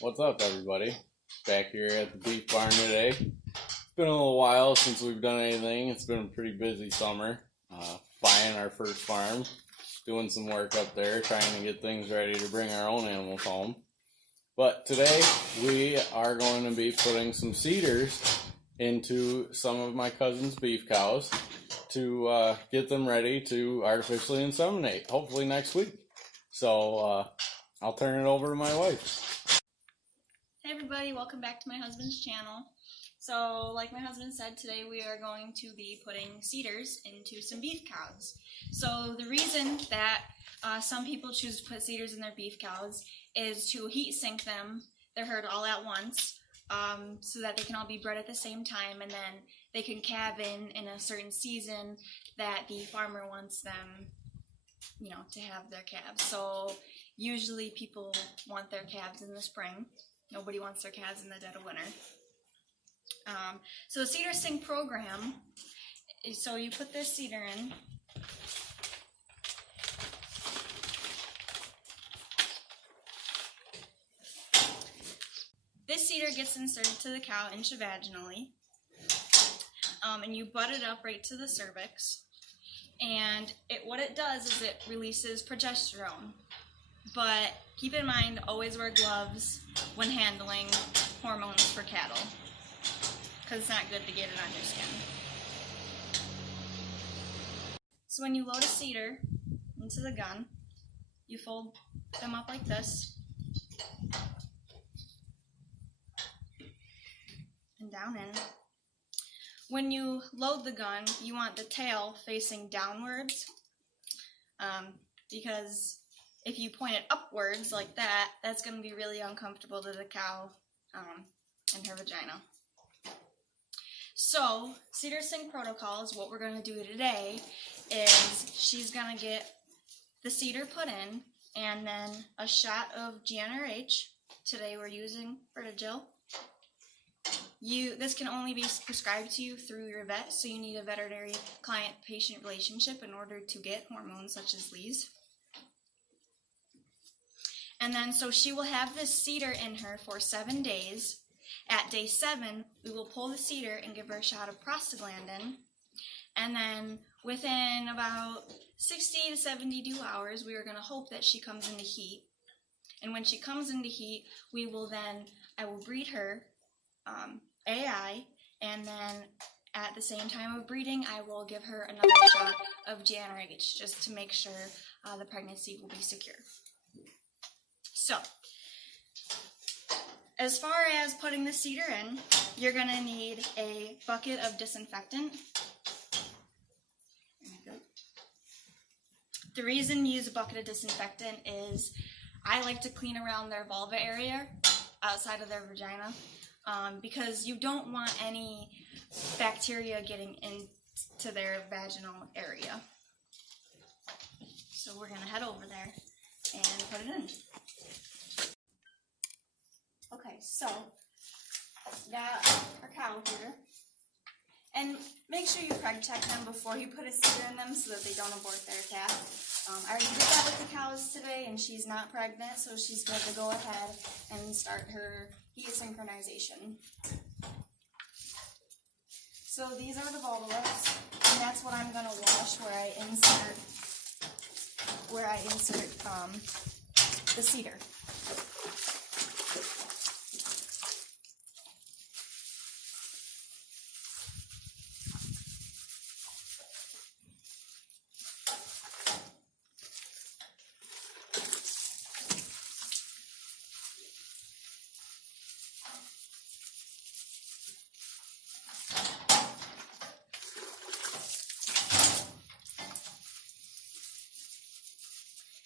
What's up, everybody? Back here at the beef barn today. It's been a little while since we've done anything. It's been a pretty busy summer. Buying our first farm, doing some work up there, trying to get things ready to bring our own animals home. But today we are going to be putting some cedars into some of my cousin's beef cows to get them ready to artificially inseminate, hopefully next week. So I'll turn it over to my wife. Hey everybody, welcome back to my husband's channel. So like my husband said, today we are going to be putting cedars into some beef cows. So the reason that some people choose to put cedars in their beef cows is to heat sink them, their herd all at once, so that they can all be bred at the same time, and then they can calve in a certain season that the farmer wants them, to have their calves. So usually people want their calves in the spring. Nobody wants their calves in the dead of winter. So the cedar sync program, so you put this cedar in. This cedar gets inserted to the cow intravaginally, and you butt it up right to the cervix. And what it does is it releases progesterone. But keep in mind, always wear gloves when handling hormones for cattle, because it's not good to get it on your skin. So when you load a cedar into the gun, you fold them up like this, and down in. When you load the gun, you want the tail facing downwards, because if you point it upwards like that, that's going to be really uncomfortable to the cow and her vagina. So, cedar sync protocol is what we're going to do today. Is she's going to get the cedar put in, and then a shot of GNRH. Today we're using Vertigil. This can only be prescribed to you through your vet, so you need a veterinary client-patient relationship in order to get hormones such as these. And then, so she will have this cedar in her for 7 days. At day 7, we will pull the cedar and give her a shot of prostaglandin. And then, within about 60 to 72 hours, we are going to hope that she comes into heat. And when she comes into heat, I will breed her AI, and then at the same time of breeding, I will give her another shot of GNRH just to make sure the pregnancy will be secure. So, as far as putting the cedar in, you're going to need a bucket of disinfectant. There you go. The reason you use a bucket of disinfectant is I like to clean around their vulva area outside of their vagina, because you don't want any bacteria getting into their vaginal area. So we're going to head over there and put it in. Okay, so got our cow here, and make sure you preg check them before you put a cedar in them so that they don't abort their calf. I already did that with the cows today, and she's not pregnant, so she's good to go ahead and start her heat synchronization. So these are the vulvas, and that's what I'm going to wash where I insert the cedar.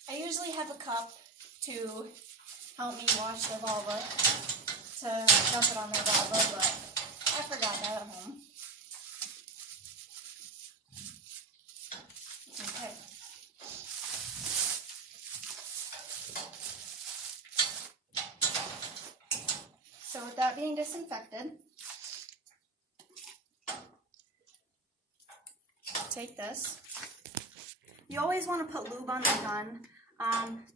I usually have a cup to help me wash the vulva, to dump it on their vulva, but I forgot that at home. Okay. So with that being disinfected, take this. You always want to put lube on the gun,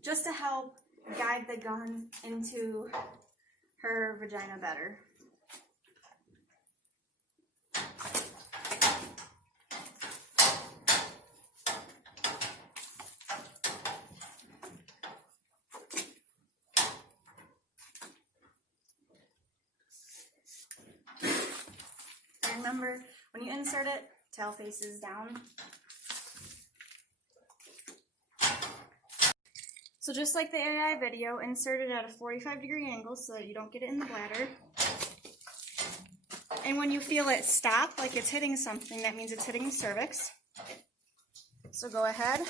just to help guide the gun into her vagina better. And remember, when you insert it, tail faces down. So just like the AI video, insert it at a 45-degree angle so that you don't get it in the bladder. And when you feel it stop, like it's hitting something, that means it's hitting the cervix. So go ahead.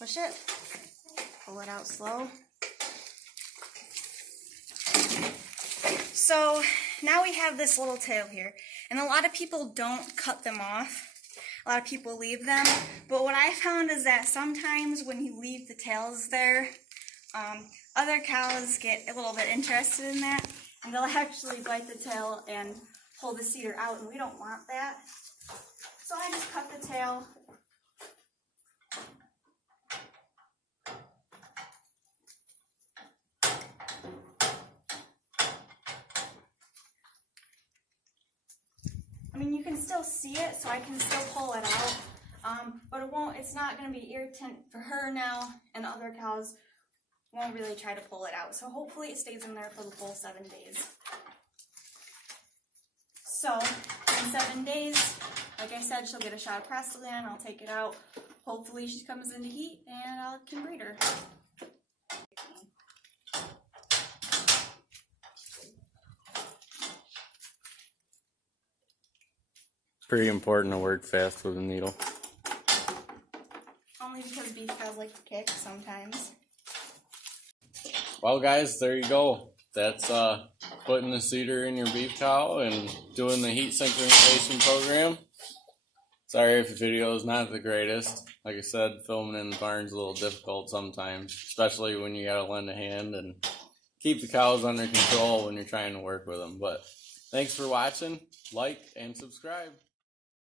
Push it. Pull it out slow. So now we have this little tail here, and a lot of people don't cut them off. A lot of people leave them, but what I found is that sometimes when you leave the tails there, other cows get a little bit interested in that, and they'll actually bite the tail and pull the cedar out, and we don't want that. So I just cut the tail. I mean, you can still see it, so I can still pull it out, but it's not going to be irritant for her now, and other cows won't really try to pull it out. So hopefully it stays in there for the full 7 days. So in 7 days, like I said, she'll get a shot of Prostaglandin. I'll take it out. Hopefully she comes into heat, and I can breed her. Pretty important to work fast with a needle. Only because beef cows like to kick sometimes. Well, guys, there you go. That's putting the cedar in your beef cow and doing the heat synchronization program. Sorry if the video is not the greatest. Like I said, filming in the barn's a little difficult sometimes, especially when you gotta lend a hand and keep the cows under control when you're trying to work with them. But thanks for watching. Like and subscribe.